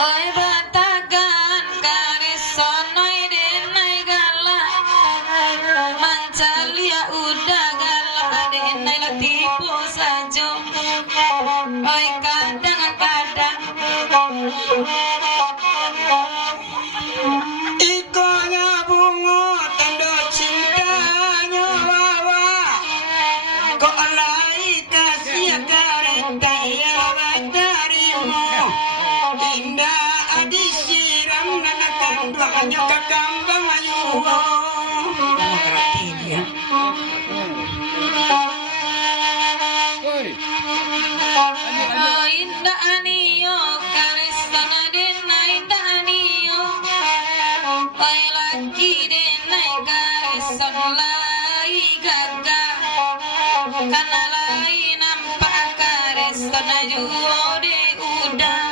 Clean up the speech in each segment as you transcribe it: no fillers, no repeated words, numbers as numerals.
Oi disiram nanakan doanya kakambang ayo ngerti dia inda aniyo karistana dena inda aniyo oi lagi dena karisan lai gaga kana lai nampak karistana juode udah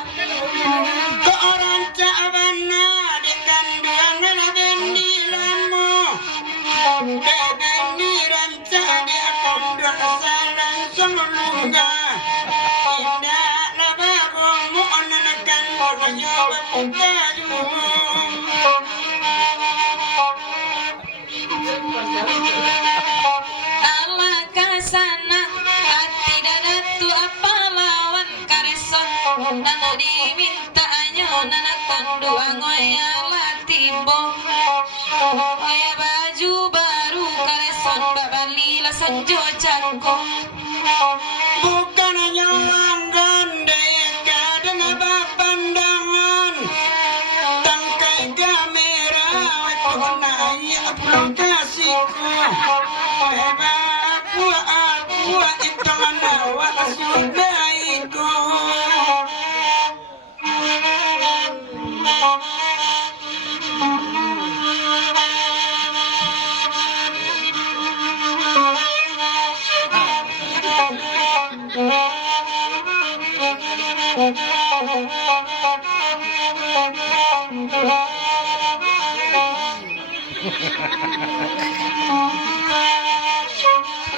ke orang cawana di kandang bendilanmu de bendiran cade akan salang semulunga indah labamu onanakan boyo bapukaju Allah kasana hati dadatu apa lawan karison nana diminta anyo nana tandu angoya latibo oya baju baru karison babalila sanjo cangko bukan hanya langgan deka dan pandangan tangkai kamera penai pulang kasihku aku itu mana wasudaiku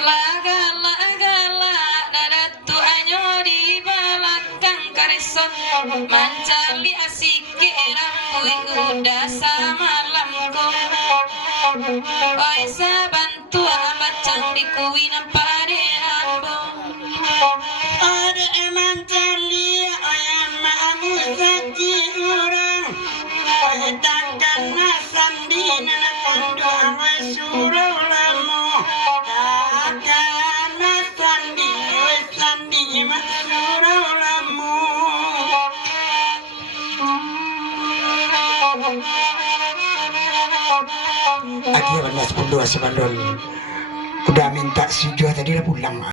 Laga dadatu anyo di belakang karison mancali asik rambui udah samalamku oi sabantu abacang di kui nampade ambo ada emang celia ayam mamu saji orang takkan nasan di nanakan doa suruh lamu takkan nasan di sandi suruh lamu Aki 18 pun 2 sebandol udah minta si Jua tadi lah pulang